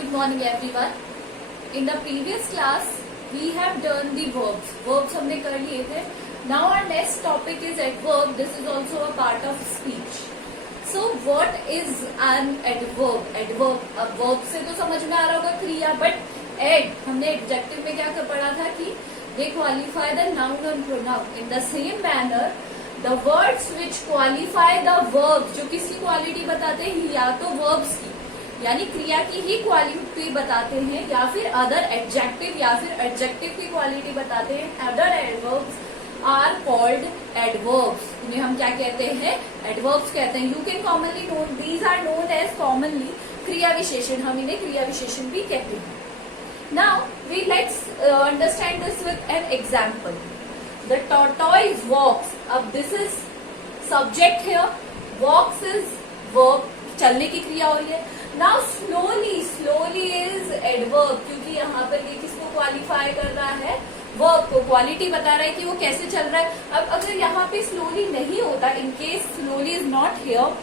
Good morning everyone. In the previous class we have done the verbs. Verbs हमने कर लिए थे. Now our next topic is adverb. This is also a part of speech. So what is an adverb? Adverb. अब verb से तो समझ में आ रहा होगा क्रिया, but ad हमने adjective में क्या पढ़ा था कि they qualify the noun and pronoun. In the same manner, the words which qualify the verbs, जो किसकी क्वालिटी बताते हैं, या तो verbs की यानी क्रिया की ही क्वालिटी बताते हैं, या फिर अदर एडजेक्टिव या फिर एडजेक्टिव की क्वालिटी बताते हैं. Other adverbs are called adverbs. इन्हें हम क्या कहते हैं? एडवर्ब्स कहते हैं. You can commonly known these are known as commonly क्रिया विशेषण. हम इन्हें क्रिया विशेषण भी कहते हैं. Now we let's understand this with an example. The tortoise walks. अब this is subject here, walks is verb, चलने की क्रिया हो रही है. Now slowly, slowly is adverb, क्योंकि यहाँ पर ये किसको क्वालिफाई कर रहा है? वर्ब को. क्वालिटी बता रहा है कि वो कैसे चल रहा है. अब अगर यहाँ पे स्लोली नहीं होता, in case slowly is not here,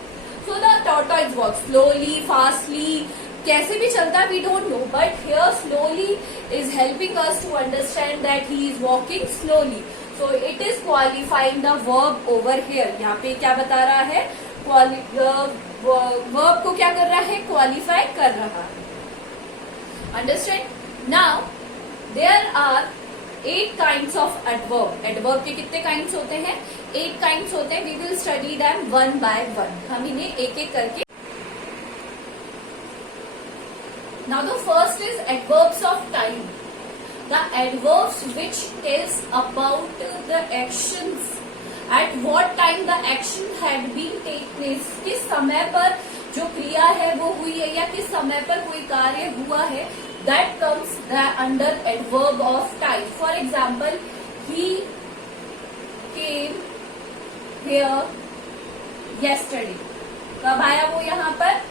so the tortoise walk slowly, fastly, कैसे भी चलता है we don't know, but here slowly is helping us to understand that he is walking slowly. So it is qualifying the verb over here. यहाँ पे क्या बता रहा है? वर्ब को क्या कर रहा है? क्वालिफाई कर रहा है. Understand? Now there are 8 kinds of adverb. Adverb के कितने काइंड्स होते हैं? 8 काइंड्स होते हैं. We will study them one by one. हम इन्हें एक एक करके. Now the first is adverbs of time. The adverbs which tells about the actions at what time the action had been take place. किस समय पर जो क्रिया है वो हुई है या किस समय पर कोई कार्य हुआ है, that comes under adverb of time. For example, he came here yesterday. कब आया वो यहाँ पर?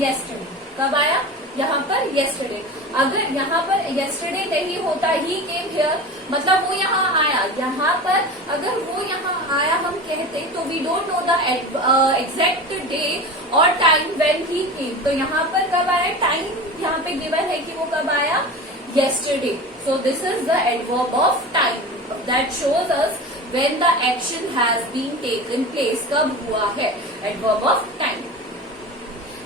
yesterday. कब आया यहाँ पर? yesterday. अगर यहाँ पर yesterday नहीं होता, he came here, मतलब वो यहाँ आया. यहाँ पर अगर वो यहाँ आया हम कहते तो we don't know the exact day or time when he came. तो यहाँ पर कब आया? टाइम यहाँ पे गिवन है कि वो कब आया? yesterday. So this is the adverb of time that shows us when the action has been taken place. कब हुआ है? adverb of time.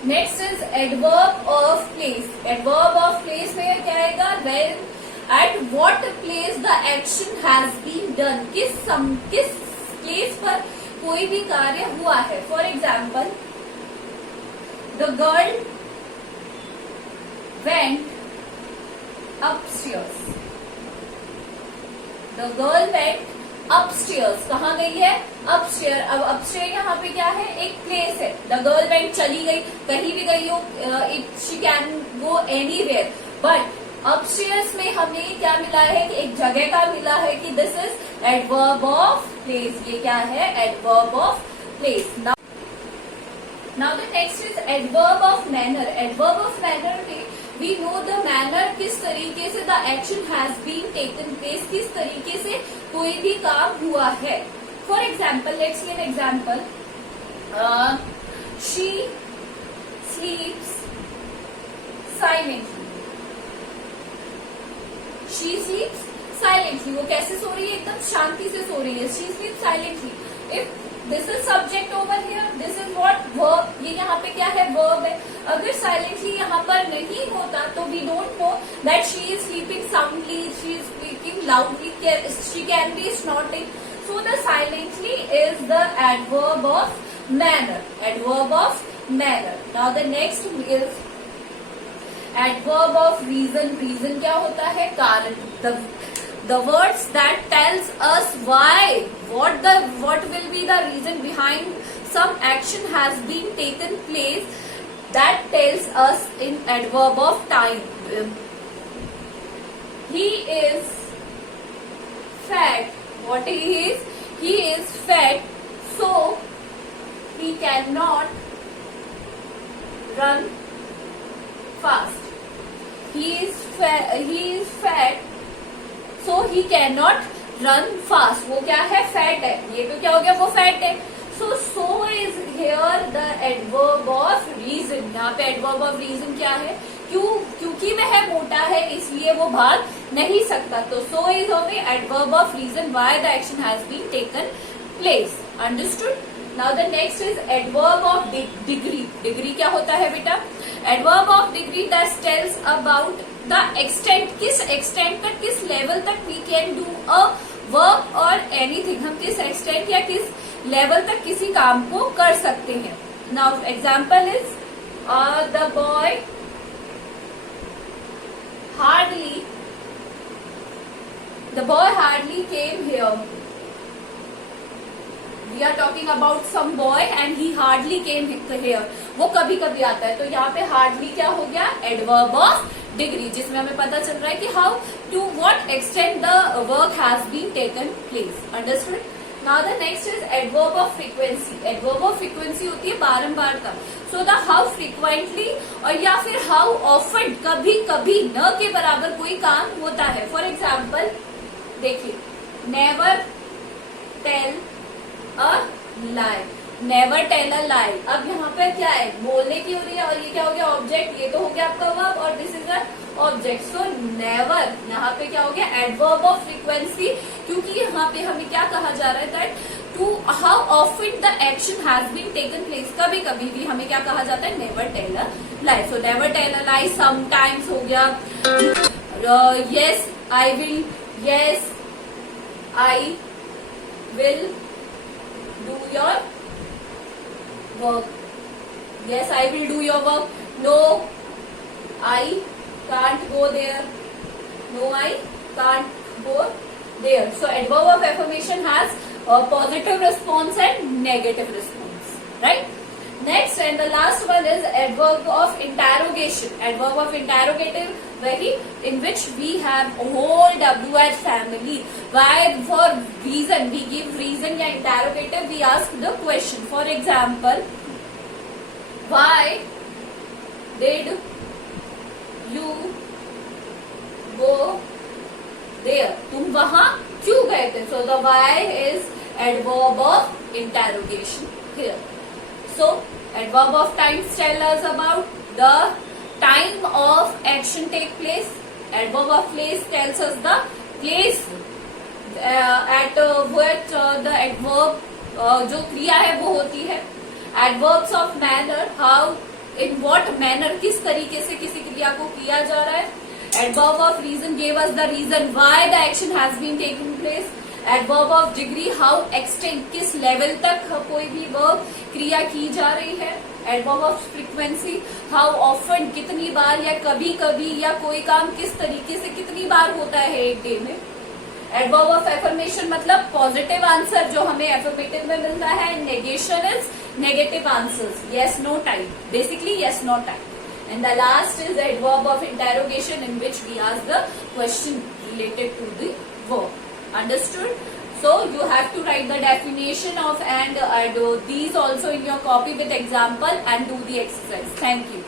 Next is adverb of place. Adverb of place में क्या आएगा? When at what place the action has been done. किस place पर कोई भी कार्य हुआ है. For example, the girl went upstairs. The girl went upstairs. कहाँ गई है? अपस्टेयर. अब अपस्टेयर यहाँ पे क्या है? एक प्लेस है. द गर्ल वेंट चली गई, कहीं भी गई हो, she can go anywhere. But upstairs में हमें क्या मिला है? कि एक जगह का मिला है कि this is adverb of place. ये क्या है? Adverb of place. Now the next is adverb of manner. Adverb of manner में वी नो द मैनर, किस तरीके से the action has been taken place, किस तरीके से कोई भी काम हुआ है. For example, let's give example. She sleeps silently. She sleeps silently. वो कैसे सो रही है? एकदम शांति से सो रही है. She sleeps silently. If this is subject over here, this is what? Verb. ये यहाँ पे क्या है? वर्ब है. अगर साइलेंटली यहाँ पर नहीं होता तो we don't know that she is sleeping soundly, she is speaking loudly, she can be snoring. So the silently is the adverb of manner. Adverb of manner. Now the next is adverb of reason. Reason क्या होता है? कारण. The words that tells us why, what will be the reason behind some action has been taken place, that tells us in adverb of time. He is fat. What he is? He is fat, so he cannot run fast. He is fat. So he cannot run fast. वो क्या है? Fat है. ये तो क्या हो गया? वो फैट है. So is here the adverb of reason. यहाँ पे adverb of reason क्या है? क्योंकि वह मोटा है इसलिए वो भाग नहीं सकता. तो so is only adverb of reason why the action has been taken place. Understood? Now the next is adverb of degree. Degree क्या होता है बेटा? Adverb of degree that tells about the extent, किस extent तक, किस level तक we can do a work or anything. हम किस extent या किस level तक किसी काम को कर सकते हैं. Now example is the boy hardly came here. We are talking about some boy and he hardly came here. वो कभी कभी आता है. तो यहाँ पे hardly क्या हो गया? Adverb of degree, जिसमें हमें पता चल रहा है कि how to what extent the work has been taken place. Understood? Now the next is adverb of frequency. Adverb of frequency होती है बारंबारता. So the how frequently और या फिर how often, कभी कभी न के बराबर कोई काम होता है. For example, देखिए, never tell a lie. Never tell a lie. अब यहाँ पे क्या है? बोलने की हो रही है और ये क्या हो गया? ऑब्जेक्ट. ये तो हो गया आपका वर्ब और this is a object. So never यहाँ पे क्या हो गया? एडवर्ब ऑफ फ्रीक्वेंसी, क्योंकि यहाँ पे हमें क्या कहा जा रहा है? That to how often the action has been taken place. कभी कभी भी हमें क्या कहा जाता है? Never tell a lie. So never tell a lie. Sometimes हो गया. Yes I will. Yes I will do your work. Yes, I will do your work. No, I can't go there. No, I can't go there. So adverb of affirmation has a positive response and negative response, right? Next and the last one is adverb of interrogation. Adverb of interrogative, वही in which we have whole WH family. Why? For reason, we give reason या interrogative, we ask the question. For example, why did you go there? तुम वहां क्यों गए थे? So the why is adverb of interrogation here. So adverb of times tell us about the time of action take place. Adverb of place tells us the place at which the adverb जो क्रिया है वो होती है. Adverbs of manner, how in what manner, किस तरीके से किसी क्रिया को किया जा रहा है. Adverb of reason gave us the reason why the action has been taken place. Adverb of degree, how extent, किस लेवल तक कोई भी वर्ब क्रिया की जा रही है. Adverb of frequency, how often, कितनी बार या कभी कभी या कोई काम किस तरीके से कितनी बार होता है एक डे में. Adverb of affirmation मतलब पॉजिटिव आंसर जो हमें affirmative में मिलता है. Negation is negative answers, yes no type, basically yes no type. And the last is adverb of interrogation in which we ask the question related to the verb. Understood? So you have to write the definition of and do these also in your copy with example and do the exercise. Thank you.